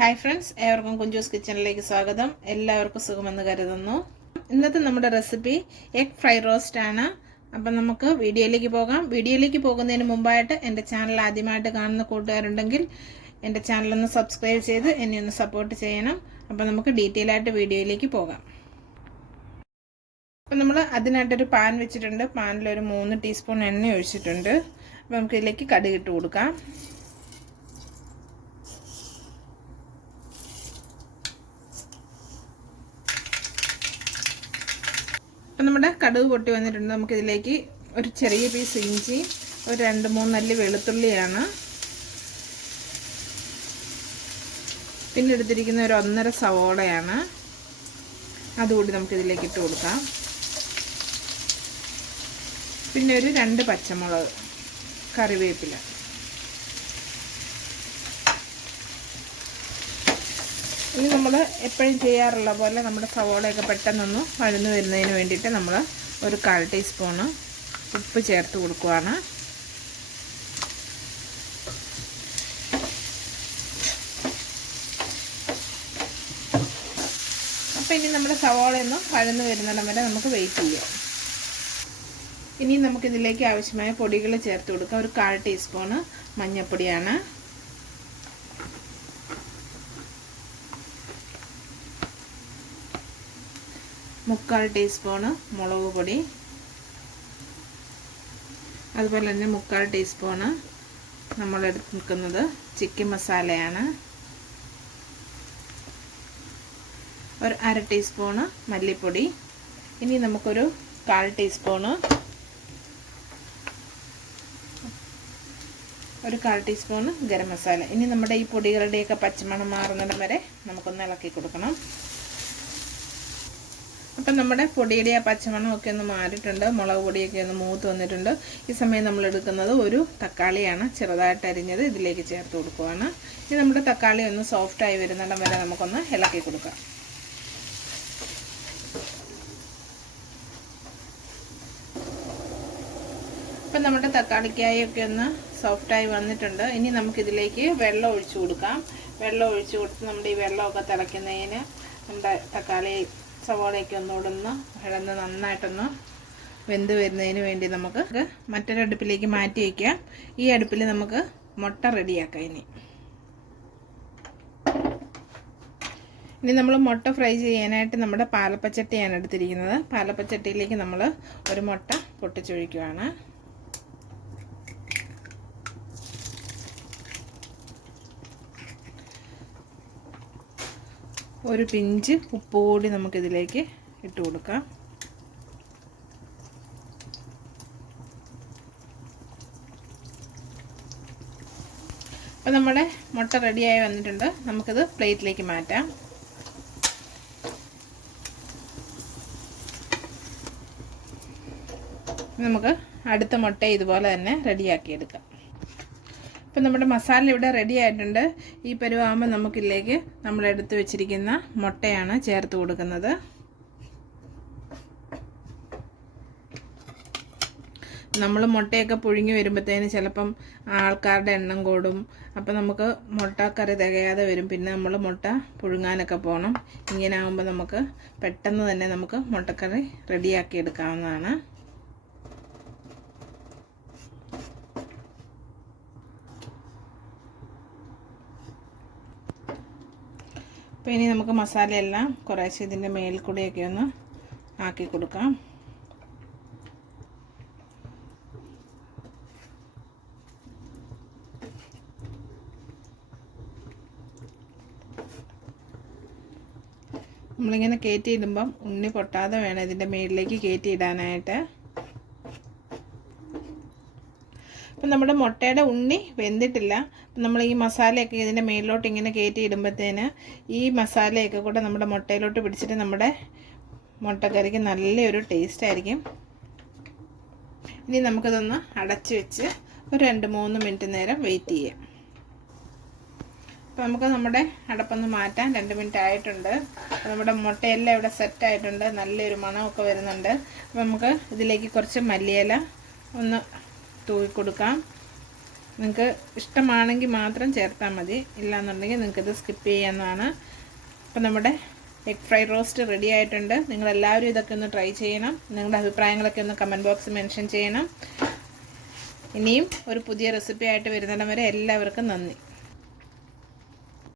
Hi friends, ഏവർക്കും കുഞ്ചൂസ് കിച്ചണിലേക്ക് സ്വാഗതം. എല്ലാവർക്കും സുഖമെന്ന് കരുതുന്നു. ഇന്നത്തെ നമ്മുടെ റെസിപ്പി എഗ് ഫ്രൈ റോസ്റ്റ് ആണ്. അപ്പം നമുക്ക് വീഡിയോയിലേക്ക് പോകാം. വീഡിയോയിലേക്ക് പോകുന്നതിന് മുമ്പായിട്ട് എൻ്റെ ചാനൽ ആദ്യമായിട്ട് കാണുന്ന കൂട്ടുകാരുണ്ടെങ്കിൽ എൻ്റെ ചാനലൊന്ന് സബ്സ്ക്രൈബ് ചെയ്ത് എന്നെ ഒന്ന് സപ്പോർട്ട് ചെയ്യണം. അപ്പം നമുക്ക് ഡീറ്റെയിൽ ആയിട്ട് വീഡിയോയിലേക്ക് പോകാം. അപ്പം നമ്മൾ അതിനായിട്ടൊരു പാൻ വെച്ചിട്ടുണ്ട്. പാനിലൊരു 3 ടീസ്പൂൺ എണ്ണ ഒഴിച്ചിട്ടുണ്ട്. അപ്പം നമുക്ക് ഇതിലേക്ക് കടുക് ഇട്ട് കൊടുക്കാം. അപ്പം നമ്മുടെ കടുക് പൊട്ടി വന്നിട്ടുണ്ട്. നമുക്കിതിലേക്ക് ഒരു ചെറിയ പീസ് ഇഞ്ചി, ഒരു 2-3 അല്ലി വെളുത്തുള്ളിയാണ്, പിന്നെ എടുത്തിരിക്കുന്ന ഒരു 1.5 സവോളയാണ്. അതുകൂടി നമുക്കിതിലേക്ക് ഇട്ട് കൊടുക്കാം. പിന്നെ ഒരു 2 പച്ചമുളക്, കറിവേപ്പില. ഇനി നമ്മൾ എപ്പോഴും ചെയ്യാറുള്ള പോലെ നമ്മുടെ സവോളയൊക്കെ പെട്ടെന്നൊന്ന് വഴന്നു വരുന്നതിന് വേണ്ടിയിട്ട് നമ്മൾ ഒരു 1/4 ടീസ്പൂണ് ഉപ്പ് ചേർത്ത് കൊടുക്കുകയാണ്. അപ്പോൾ ഇനി നമ്മുടെ സവോളയൊന്ന് വഴന്നു വരുന്നിടം വരെ നമുക്ക് വെയിറ്റ് ചെയ്യാം. ഇനി നമുക്കിതിലേക്ക് ആവശ്യമായ പൊടികൾ ചേർത്ത് കൊടുക്കാം. ഒരു 1/4 ടീസ്പൂണ് മഞ്ഞൾപ്പൊടിയാണ്, 1/4 ടീസ്പൂണ് മുളക് പൊടി, അതുപോലെ തന്നെ 1/4 ടീസ്പൂണ് നമ്മൾ എടുക്കുന്നത് ചിക്കൻ മസാലയാണ്, ഒരു 1/2 ടീസ്പൂണ് മല്ലിപ്പൊടി. ഇനി നമുക്കൊരു 1/4 ടീസ്പൂണ് ഗരം മസാല. ഇനി നമ്മുടെ ഈ പൊടികളുടെയൊക്കെ പച്ചമണം മാറുന്നിടം വരെ നമുക്കൊന്ന് ഇളക്കി കൊടുക്കണം. അപ്പം നമ്മുടെ പൊടിയുടെ ആ പച്ചമണം ഒക്കെ ഒന്ന് മാറിയിട്ടുണ്ട്. മുളക് പൊടിയൊക്കെ ഒന്ന് മൂത്ത് വന്നിട്ടുണ്ട്. ഈ സമയം നമ്മൾ എടുക്കുന്നത് ഒരു തക്കാളിയാണ്, ചെറുതായിട്ട് അരിഞ്ഞത്. ഇതിലേക്ക് ചേർത്ത് കൊടുക്കുകയാണ്. ഇനി നമ്മുടെ തക്കാളി ഒന്ന് സോഫ്റ്റായി വരുന്നിടം വരെ നമുക്കൊന്ന് ഇളക്കി കൊടുക്കാം. അപ്പം നമ്മുടെ തക്കാളിക്കായൊക്കെ ഒന്ന് സോഫ്റ്റായി വന്നിട്ടുണ്ട്. ഇനി നമുക്കിതിലേക്ക് വെള്ളം ഒഴിച്ചു കൊടുക്കാം. വെള്ളം ഒഴിച്ചു കൊടുത്ത് നമ്മുടെ ഈ വെള്ളമൊക്കെ തിളയ്ക്കുന്നതിന് നമ്മുടെ തക്കാളി സവോളയൊക്കെ ഒന്നുകൂടെ ഇഴന്ന് നന്നായിട്ടൊന്ന് വെന്ത് വരുന്നതിന് വേണ്ടി നമുക്ക് മറ്റൊരു അടുപ്പിലേക്ക് മാറ്റി വയ്ക്കാം. ഈ അടുപ്പിൽ നമുക്ക് മുട്ട റെഡിയാക്കാം. ഇനി നമ്മൾ മുട്ട ഫ്രൈ ചെയ്യാനായിട്ട് നമ്മുടെ പാലപ്പച്ചട്ടിയാണ് എടുത്തിരിക്കുന്നത്. പാലപ്പച്ചട്ടിയിലേക്ക് നമ്മൾ ഒരു മുട്ട പൊട്ടിച്ചൊഴിക്കുകയാണ്. ഒരു പിഞ്ച് ഉപ്പ് കൂടി നമുക്കിതിലേക്ക് ഇട്ട് കൊടുക്കാം. അപ്പോൾ നമ്മുടെ മുട്ട റെഡിയായി വന്നിട്ടുണ്ട്. നമുക്കിത് പ്ലേറ്റിലേക്ക് മാറ്റാം. നമുക്ക് അടുത്ത മുട്ട ഇതുപോലെ തന്നെ റെഡിയാക്കിയെടുക്കാം. ഇപ്പം നമ്മുടെ മസാല ഇവിടെ റെഡി ആയിട്ടുണ്ട്. ഈ പരുവാകുമ്പോൾ നമുക്കിതിലേക്ക് നമ്മൾ എടുത്ത് വെച്ചിരിക്കുന്ന മുട്ടയാണ് ചേർത്ത് കൊടുക്കുന്നത്. നമ്മൾ മുട്ടയൊക്കെ പുഴുങ്ങി വരുമ്പോഴത്തേന് ചിലപ്പം ആൾക്കാരുടെ എണ്ണം കൂടും. അപ്പം നമുക്ക് മുട്ടക്കറി തികയാതെ വരും. പിന്നെ നമ്മൾ മുട്ട പുഴുങ്ങാനൊക്കെ പോകണം. ഇങ്ങനെ ആകുമ്പോൾ നമുക്ക് പെട്ടെന്ന് തന്നെ നമുക്ക് മുട്ടക്കറി റെഡിയാക്കി എടുക്കാവുന്നതാണ്. അപ്പോൾ ഇനി നമുക്ക് മസാലയെല്ലാം കുറേശ്ശെ ഇതിൻ്റെ മേൽ കൂടെയൊക്കെ ഒന്ന് ആക്കി കൊടുക്കാം. നമ്മളിങ്ങനെ കയറ്റിയിടുമ്പം ഉണ്ണി പൊട്ടാതെ വേണം ഇതിൻ്റെ മേളിലേക്ക് കയറ്റിയിടാനായിട്ട്. അപ്പം നമ്മുടെ മുട്ടയുടെ ഉണ്ണി വെന്തിട്ടില്ല. നമ്മൾ ഈ മസാലയൊക്കെ ഇതിൻ്റെ മേളിലോട്ട് ഇങ്ങനെ കയറ്റി ഇടുമ്പോഴത്തേന് ഈ മസാലയൊക്കെ കൂടെ നമ്മുടെ മുട്ടയിലോട്ട് പിടിച്ചിട്ട് നമ്മുടെ മുട്ടക്കറിക്ക് നല്ലൊരു ടേസ്റ്റ് ആയിരിക്കും. ഇനി നമുക്കിതൊന്ന് അടച്ച് വെച്ച് ഒരു 2-3 മിനിറ്റ് നേരം വെയിറ്റ് ചെയ്യാം. അപ്പോൾ നമുക്ക് നമ്മുടെ അടപ്പൊന്ന് മാറ്റാം. 2 മിനിറ്റ് ആയിട്ടുണ്ട്. നമ്മുടെ മുട്ടയെല്ലാം ഇവിടെ സെറ്റായിട്ടുണ്ട്. നല്ലൊരു മണമൊക്കെ വരുന്നുണ്ട്. അപ്പോൾ നമുക്ക് ഇതിലേക്ക് കുറച്ച് മല്ലിയില ഒന്ന് തൂവി കൊടുക്കാം. നിങ്ങൾക്ക് ഇഷ്ടമാണെങ്കിൽ മാത്രം ചേർത്താൽ മതി, ഇല്ലയെന്നുണ്ടെങ്കിൽ നിങ്ങൾക്കിത് സ്കിപ്പ് ചെയ്യാവുന്നതാണ്. അപ്പം നമ്മുടെ എഗ് ഫ്രൈഡ് റോസ്റ്റ് റെഡി ആയിട്ടുണ്ട്. നിങ്ങളെല്ലാവരും ഇതൊക്കെ ഒന്ന് ട്രൈ ചെയ്യണം. നിങ്ങളുടെ അഭിപ്രായങ്ങളൊക്കെ ഒന്ന് കമൻറ്റ് ബോക്സിൽ മെൻഷൻ ചെയ്യണം. ഇനിയും ഒരു പുതിയ റെസിപ്പി ആയിട്ട് വരുന്നിടം വരെ എല്ലാവർക്കും നന്ദി.